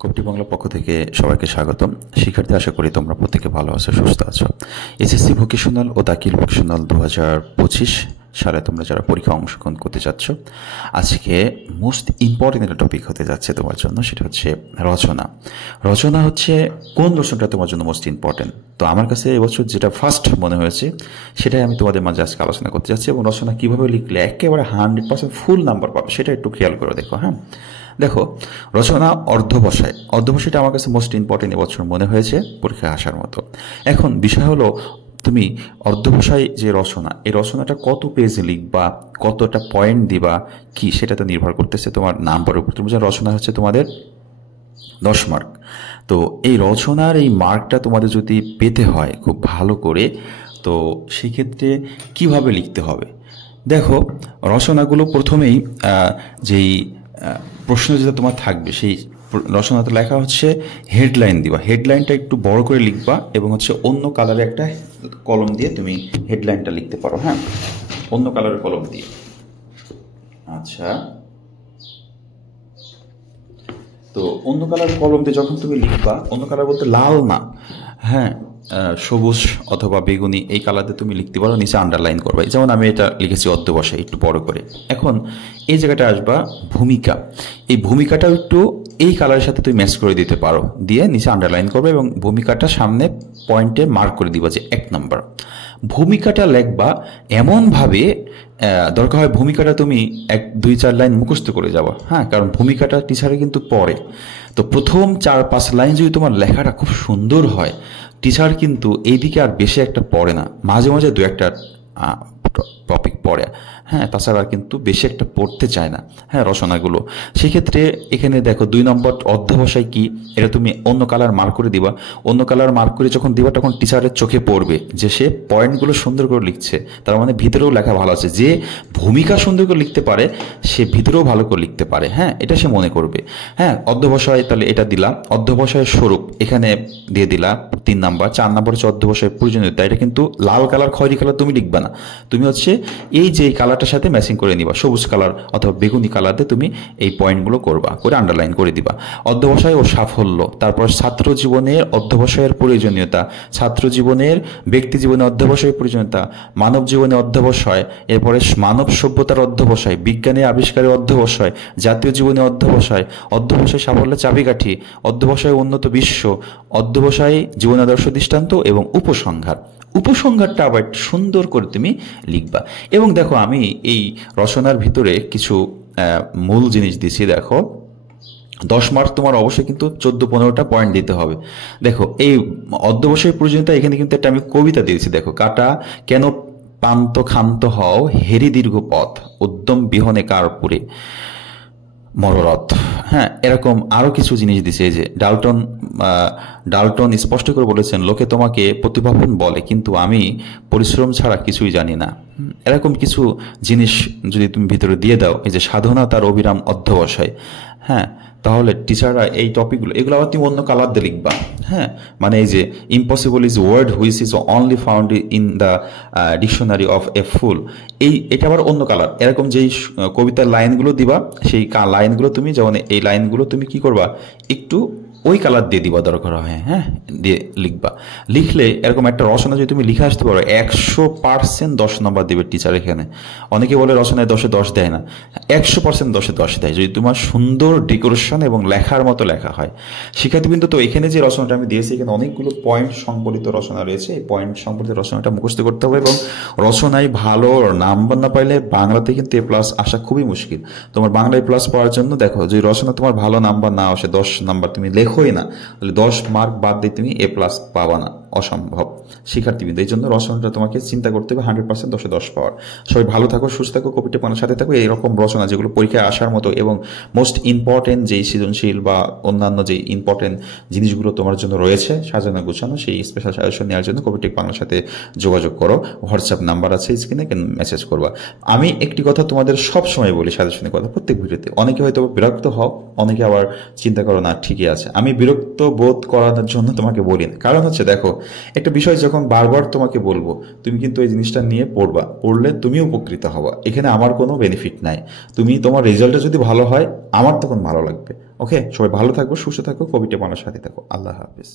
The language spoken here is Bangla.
কপটি বাংলার পক্ষ থেকে সবাইকে স্বাগতম। শিক্ষার্থী, আশা করি তোমরা প্রত্যেকে ভালো আছো, সুস্থ আছো। এসএসসি ভোকেশনাল ও দাখিল ভোকেশনাল 2025 সালে তোমরা যারা পরীক্ষা অংশগ্রহণ করতে যাচ্ছ, আজকে মোস্ট ইম্পর্টেন্ট একটা টপিক হতে যাচ্ছে তোমার জন্য, সেটা হচ্ছে রচনা। রচনা হচ্ছে কোন রচনাটা তোমার জন্য মোস্ট ইম্পর্টেন্ট। তো আমার কাছে এবছর যেটা ফার্স্ট মনে হয়েছে সেটাই আমি তোমাদের মাঝে আজকে আলোচনা করতে যাচ্ছি, এবং রচনা কীভাবে লিখলে একেবারে 100% ফুল নাম্বার পাবে সেটা একটু খেয়াল করে দেখো। হ্যাঁ, দেখো, রচনা অর্ধবসায়। অর্ধবসায়টা আমার কাছে মোস্ট ইম্পর্টেন্ট এবছর মনে হয়েছে পরীক্ষায় আসার মতো। এখন বিষয় হলো, তুমি অর্ধবসায় যে রচনা, এই রচনাটা কত পেজ লিখবা, কতটা পয়েন্ট দিবা, কি সেটা তো নির্ভর করতেছে তোমার নাম্বারের উপর। তুমি রচনা হচ্ছে তোমাদের 10 মার্ক। তো এই রচনার এই মার্কটা তোমাদের যদি পেতে হয় খুব ভালো করে, তো সেক্ষেত্রে কিভাবে লিখতে হবে দেখো। রচনাগুলো প্রথমেই যেই প্রশ্ন যেটা তোমার থাকবে, সেই রচনাতে লেখা হচ্ছে হেডলাইন দিবা। হেডলাইনটা একটু বড় করে লিখবা, এবং হচ্ছে অন্য কালারে একটা কলম দিয়ে তুমি হেডলাইনটা লিখতে পারো। হ্যাঁ, অন্য কালারের কলম দিয়ে। আচ্ছা, তো অন্য কালার কলম দিয়ে যখন তুমি লিখবা, অন্য কালার বলতে লাল না, হ্যাঁ, সবুজ অথবা বেগুনি এই কালার দিয়ে তুমি লিখতে পারো, নিচে আন্ডারলাইন করবা। যেমন আমি এটা লিখেছি অর্ধবসায় একটু বড় করে। এখন এই জায়গাটা আসবা ভূমিকা। এই ভূমিকাটাও একটু এই কালারের সাথে তুমি ম্যাচ করে দিতে পারো, দিয়ে নিচে আন্ডারলাইন করবে এবং ভূমিকাটা সামনে পয়েন্টে মার্ক করে দিবা যে 1 নম্বর। ভূমিকাটা লেখবা এমনভাবে, দরকার হয় ভূমিকাটা তুমি 1-2-4 লাইন মুখস্থ করে যাওয়া। হ্যাঁ, কারণ ভূমিকাটা টিচারে কিন্তু পড়ে। তো প্রথম 4-5 লাইন যদি তোমার লেখাটা খুব সুন্দর হয়, টিচার কিন্তু এইদিকে আর বেশি একটা পড়ে না, মাঝে মাঝে 2-একটা টপিক পড়ে। হ্যাঁ, তাছাড়া কিন্তু বেশি একটা পড়তে চায় না, হ্যাঁ, রচনাগুলো। সেক্ষেত্রে এখানে দেখো 2 নম্বর অর্ধবসায় কি, এটা তুমি অন্য কালার মার্ক করে দিবা। অন্য কালার মার্ক করে যখন দিবা, তখন টিচারের চোখে পড়বে যে সে পয়েন্টগুলো সুন্দর করে লিখছে, তার মানে ভিতরেও লেখা ভালো আছে। যে ভূমিকা সুন্দর করে লিখতে পারে, সে ভিতরেও ভালো করে লিখতে পারে। হ্যাঁ, এটা সে মনে করবে। হ্যাঁ, অর্ধবসায় তাহলে এটা দিলাম। অর্ধবসায়ের স্বরূপ এখানে দিয়ে দিলা 3 নাম্বার। 4 নাম্বার হচ্ছে অর্ধবসায়ের প্রয়োজনীয়তা। এটা কিন্তু লাল কালার, খয়েরি কালার তুমি লিখবা না, তুমি হচ্ছে এই যে কালারটার সাথে ম্যাচিং করে নিবা, সবুজ কালার অথবা বেগুনি কালার দিয়ে তুমি এই পয়েন্টগুলো করবা, করে আন্ডারলাইন করে দিবা। অর্ধবসায় ও সাফল্য, তারপর ছাত্র জীবনের অর্ধবসায়ের প্রয়োজনীয়তা, ছাত্র জীবনের, ব্যক্তি জীবনে অর্ধবসায়ের প্রয়োজনীয়তা, মানব জীবনে অর্ধবসায়, এরপরে মানব সভ্যতার অর্ধবসায়, বিজ্ঞানের আবিষ্কারের অর্ধবসায়, জাতীয় জীবনে অর্ধবসায়, অর্ধবসায় সাফল্যের চাবিকাঠি, অর্ধবসায় উন্নত বিশ্ব, অর্ধবসায় জীবনাদর্শ দৃষ্টান্ত এবং উপসংহার। উপসংহারটা আবার সুন্দর করে তুমি লিখবা। এবং দেখো, আমি এই রচনার ভিতরে কিছু মূল জিনিস দিছি। দেখো, 10 মার্ক তোমার অবশ্যই কিন্তু 14-15টা পয়েন্ট দিতে হবে। দেখো, এই অর্ধবসায়ের প্রয়োজনীয়তা, এখানে কিন্তু একটা আমি কবিতা দিয়েছি। দেখো, কাটা কেন পান্ত ক্ষান্ত হও, হেরি দীর্ঘ পথ, উদ্যম বিহনে কারপুরে মররথ। হ্যাঁ, এরকম আরও কিছু জিনিস দিছে। যে ডাল্টন স্পষ্ট করে বলেছেন, লোকে তোমাকে প্রতিভাবান বলে, কিন্তু আমি পরিশ্রম ছাড়া কিছুই জানি না। এরকম কিছু জিনিস যদি তুমি ভিতরে দিয়ে দাও, এই যে সাধনা তার অবিরাম অধ্যবসায়, হ্যাঁ, তাহলে টিচাররা এই টপিকগুলো, এগুলো আবার তুমি অন্য কালার দিয়ে লিখবা। হ্যাঁ, মানে এই যে impossible is word which is only found in the dictionary of a fool, এটা আবার অন্য কালার। এরকম যেই কবিতার লাইনগুলো দিবা, সেই লাইনগুলো তুমি, যেমন এই লাইনগুলো তুমি কি করবা, একটু ওই কালার দিয়ে দিবা দরকার হয়। হ্যাঁ, দিয়ে লিখবা। লিখলে এরকম একটা রচনা যদি তুমি লিখে আসতে পারো, 100% 10 নম্বর দেবে টিচার এখানে। অনেকে বলে রচনায় 10-এ 10 দেয় না, 100% 10-এ 10 দেয় যদি তোমার সুন্দর ডেকোরেশন এবং লেখার মতো লেখা হয়। শিক্ষার্থীবৃন্দ, তো এখানে যে রচনাটা আমি দিয়েছি, এখানে অনেকগুলো পয়েন্ট সংবলিত রচনা রয়েছে। এই পয়েন্ট সংবলিত রচনাটা মুখস্থ করতে হবে, এবং রচনায় ভালো নাম্বার না পাইলে বাংলাতে কিন্তু A+ আসা খুবই মুশকিল। তোমার বাংলা A+ পাওয়ার জন্য দেখো, যে রচনা তোমার ভালো নাম্বার না আসে, 10 নাম্বার তুমি লেখোই না, তাহলে 10 মার্ক বাদ দিয়ে তুমি A+ পাবা না, অসম্ভব। শিক্ষার্থীবৃন্দ, এই জন্য রচনাটা তোমাকে চিন্তা করতে হবে 100% 10-এ 10 পাওয়ার। সবাই ভালো থাকো, সুস্থ থাকো, কপিটি পানার সাথে থাকো। এইরকম রচনা যেগুলো পরীক্ষায় আসার মতো এবং মোস্ট ইম্পর্টেন্ট যেই সৃজনশীল বা অন্যান্য যেই ইম্পর্টেন্ট জিনিসগুলো তোমার জন্য রয়েছে সাজানো গোছানো, সেই স্পেশাল সাজেশন নেওয়ার জন্য কপিটেক বাংলার সাথে যোগাযোগ করো। হোয়াটসঅ্যাপ নাম্বার আছে স্ক্রিনে, মেসেজ করবা। আমি একটি কথা তোমাদের সব সময় বলি, সাজেশনের কথা প্রত্যেক ভিডিওতে। অনেকে হয়তো বিরক্ত হও, অনেকে আবার চিন্তা করো না ঠিকই আছে। আমি বিরক্ত বোধ করানোর জন্য তোমাকে বলি না। কারণ হচ্ছে দেখো, একটা বিষয় যখন বারবার তোমাকে বলবো, তুমি কিন্তু এই জিনিসটা নিয়ে পড়বা, পড়লে তুমি উপকৃত হবা, এখানে আমার কোনো বেনিফিট নাই। তুমি তোমার রেজাল্টটা যদি ভালো হয় আমার তখন ভালো লাগবে। ওকে, সবাই ভালো থাকো, সুস্থ থাকো, কবিটা বানার সাথে থাকো। আল্লাহ হাফিজ।